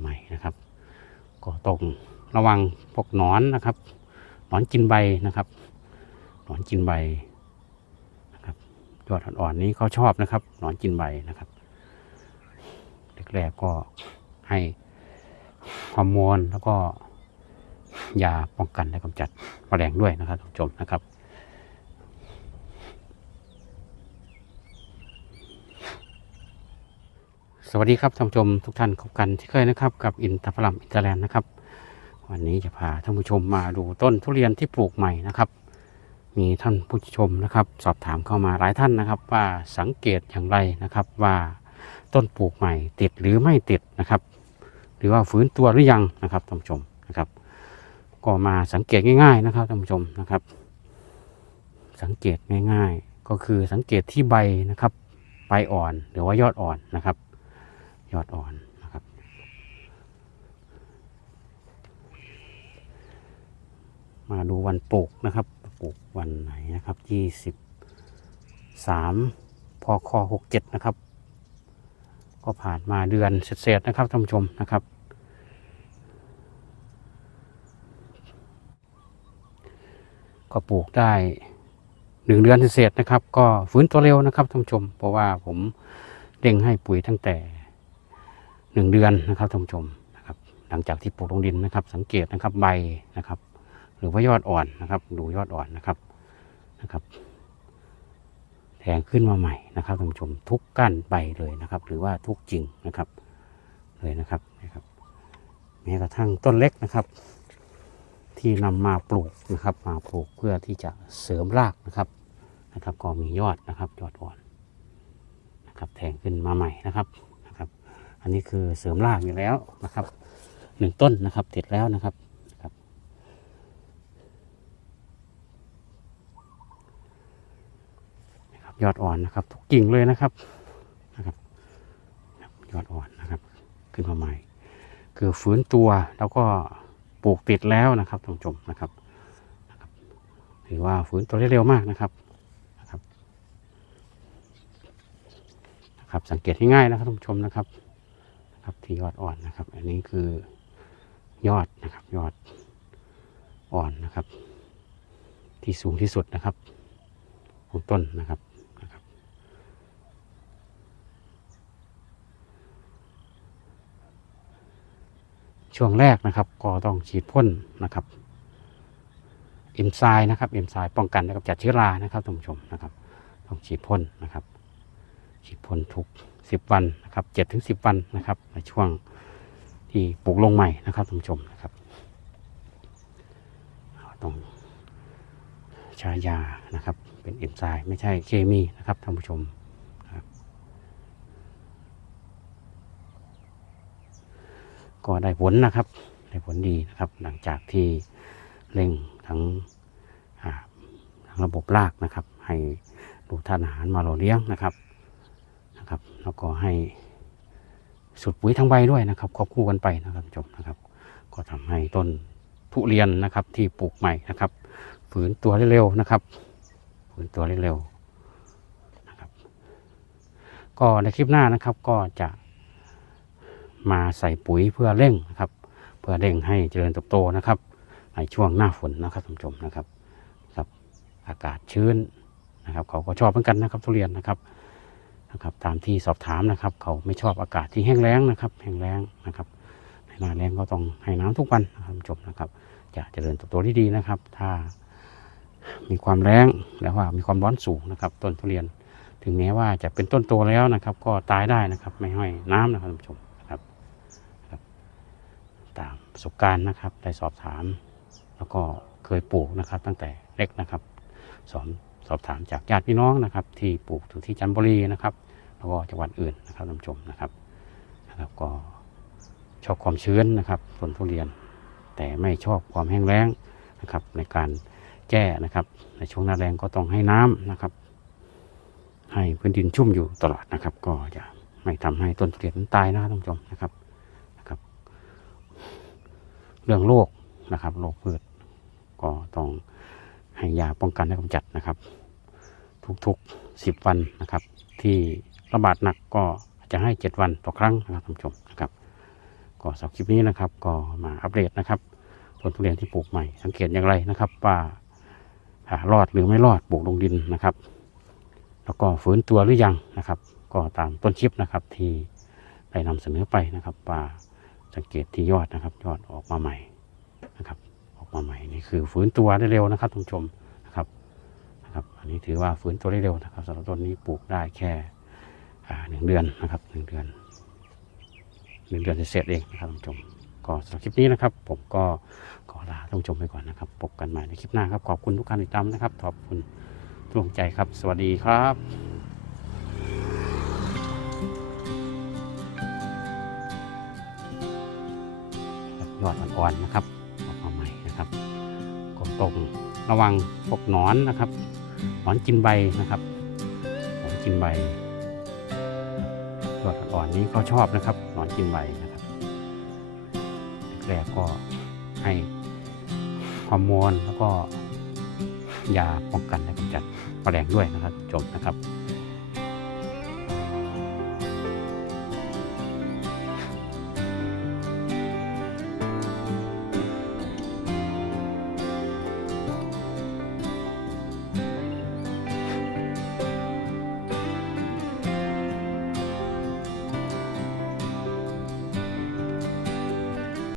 ใหม่นะครับ ก็ต้องระวังพวกหนอนนะครับ หนอนกินใบนะครับ หนอนกินใบนะครับยอดอ่อนๆนี้เขาชอบนะครับ หนอนกินใบนะครับแรกๆก็ให้ฮอร์โมนแล้วก็ยาป้องกันและกำจัดแมลงด้วยนะครับท่านผู้ชมนะครับ สวัสดีครับท่านผู้ชมทุกท่านพบกันที่เคยนะครับกับอินทพลัมอินเตอร์แลนด์นะครับ วันนี้จะพาท่านผู้ชมมาดูต้นทุเรียนที่ปลูกใหม่นะครับ มีท่านผู้ชมนะครับ สอบถามเข้ามาหลายท่านนะครับ ว่าสังเกตอย่างไรนะครับว่าต้นปลูกใหม่ติดหรือไม่ติดนะครับ หรือว่าฟื้นตัวหรือยังนะครับท่านผู้ชมนะครับ ก็มาสังเกตง่าย ๆนะครับท่านผู้ชมนะครับ สังเกตง่าย ๆ ก็คือสังเกตที่ใบนะครับใบอ่อนหรือว่ายอดอ่อนนะครับ ยอดอ่อนนะครับ มาดูวันปลูกนะครับปลูกวันไหนนะครับยี่สิบสามพคหกเจ็ดนะครับ ก็ผ่านมาเดือนเศษนะครับท่านผู้ชมนะครับก็ปลูกได้หนึ่งเดือนเศษนะครับ ก็ฟื้นตัวเร็วนะครับท่านผู้ชม เพราะว่าผมเร่งให้ปุ๋ยตั้งแต่ หนึ่งเดือนนะครับท่านผู้ชมนะครับ หลังจากที่ปลูกลงดินนะครับ สังเกตนะครับใบนะครับ หรือว่ายอดอ่อนนะครับ ดูยอดอ่อนนะครับนะครับแทงขึ้นมาใหม่นะครับท่านผู้ชมทุกก้านใบเลยนะครับ หรือว่าทุกกิ่งนะครับเลยนะครับนะครับแม้กระทั่งต้นเล็กนะครับ ที่นำมาปลูกนะครับ มาปลูกเพื่อที่จะเสริมรากนะครับนะครับ ก็มียอดนะครับยอดอ่อนนะครับ แทงขึ้นมาใหม่นะครับ อันนี้คือเสริมรากอยู่แล้วนะครับหนึ่งต้นนะครับติดแล้วนะครับครับ ยอดอ่อนนะครับ ทุกกิ่งเลยนะครับนะครับ ยอดอ่อนนะครับ ขึ้นมาใหม่ คือฟื้นตัวแล้วก็ปลูกติดแล้วนะครับท่านผู้ชมนะครับถือว่าฟื้นตัวได้เร็วมากนะครับนะครับนะครับสังเกตง่ายๆนะครับท่านผู้ชมนะครับ นะครับ ที่ยอดอ่อนนะครับ อันนี้คือยอดนะครับ ยอดอ่อนนะครับ ที่สูงที่สุดนะครับ ของต้นนะครับนะครับ ช่วงแรกนะครับ ก็ต้องฉีดพ่นนะครับเอนไซม์นะครับเอนไซม์ป้องกันและกำจัดเชื้อรานะครับท่านผู้ชมนะครับ ต้องฉีดพ่นนะครับ ฉีดพ่นทุก 10 วันนะครับเจ็ดถึงสิวันนะครับในช่วงที่ปลูกลงใหม่นะครับท่านผู้ชมนะครับต้องใช้ยานะครับเป็นเอนไซม์ไม่ใช่เคมีนะครับท่านผู้ชมครับก็ได้ผลนะครับได้ผลดีนะครับหลังจากที่เร่งทั้งทั้งระบบรากนะครับ ให้ดูท่านอาหารมาหล่อเลี้ยงนะครับ นะครับ แล้วก็ให้สุดปุ๋ยทั้งใบด้วยนะครับควบคู่กันไปนะครับท่านะครับ ก็ทำให้ต้นทุเรียนนะครับที่ปลูกใหม่นะครับฝืนตัวเร็วๆนะครับฝืนตัวเร็วๆนะครับ ก็ในคลิปหน้านะครับก็จะมาใส่ปุ๋ยเพื่อเร่งนะครับ เพื่อเร่งให้เจริญเติบโตนะครับในช่วงหน้าฝนนะครับท่านผู้ชมนะครับครับ อากาศชื้นนะครับ เขาก็ชอบเหมือนกันนะครับทุเรียนนะครับ นะครับ ตามที่สอบถามนะครับ เขาไม่ชอบอากาศที่แห้งแล้งนะครับ แห้งแล้งนะครับในหน้าแล้งก็ต้องให้น้ำทุกวันนะครับท่านะครับ จะเจริญเติบโตที่ดีนะครับ ถ้ามีความแรงแล้วว่ามีความร้อนสูงนะครับ ต้นทุเรียน ถึงแม้ว่าจะเป็นต้นโตแล้วนะครับ ก็ตายได้นะครับ ไม่ห้อยน้ำนะครับท่านผู้ชมนะครับตามประสบการณ์นะครับได้สอบถาม แล้วก็เคยปลูกนะครับ ตั้งแต่เล็กนะครับสอน สอบถามจากญาติพี่น้องนะครับ ที่ปลูกอยู่ที่จันทบุรีนะครับ แล้วก็จังหวัดอื่นนะครับท่านผู้ชมนะครับนะครับก็ชอบความชื้นนะครับต้นทุเรียน แต่ไม่ชอบความแห้งแล้งนะครับ ในการแก้นะครับ ในช่วงหน้าแรงก็ต้องให้น้ำนะครับ ให้พื้นดินชุ่มอยู่ตลอดนะครับ ก็จะไม่ทำให้ต้นทุเรียนตายนะท่านผู้ชมนะครับนะครับ เรื่องโรคนะครับโรคพืชก็ต้องให้ยาป้องกันและกำจัดนะครับ ทุกๆ 10 วันนะครับ ที่ระบาดหนักก็จะให้ 7 วันต่อครั้งนะครับท่านผู้ชมนะครับ ก็สำหรับคลิปนี้นะครับ ก็มาอัปเดตนะครับต้นทุเรียนที่ปลูกใหม่สังเกตอย่างไรนะครับว่าอ่ารอดหรือไม่รอดปลูกลงดินนะครับ แล้วก็ฟื้นตัวหรือยังนะครับ ก็ตามต้นคลิปนะครับที่ได้นำเสนอไปนะครับว่าสังเกตที่ยอดนะครับ ยอดออกมาใหม่นะครับ ออกมาใหม่นี่คือฟื้นตัวได้เร็วนะครับท่านผู้ชม นี้ถือว่าฟื้นตัวได้เร็วนะครับสำหรับต้นนี้ปลูกได้แค่หนึ่งเดือนนะครับหนึ่งเดือนหนึ่งเดือนจะเสร็จเองนะครับท่านผู้ชมก็สำหรับคลิปนี้นะครับ ผมก็ขอลาท่านผู้ชมไปก่อนนะครับพบกันใหม่ในคลิปหน้าครับขอบคุณทุกการติดตามนะครับ ขอบคุณทุกกำลังใจครับ สวัสดีครับยอดอ่อนๆนะครับออกมาใหม่นะครับกดตรงระวังพวกนอนนะครับ อนกินใบนะครับหนอนกินใบยอดอ่อนนี้เขาชอบนะครับหนอนกินใบนะครับแรกก็ให้ฮอร์โมนแล้วก็ยาป้องกันและกำจัดแมลงด้วยนะครับจบนะครับ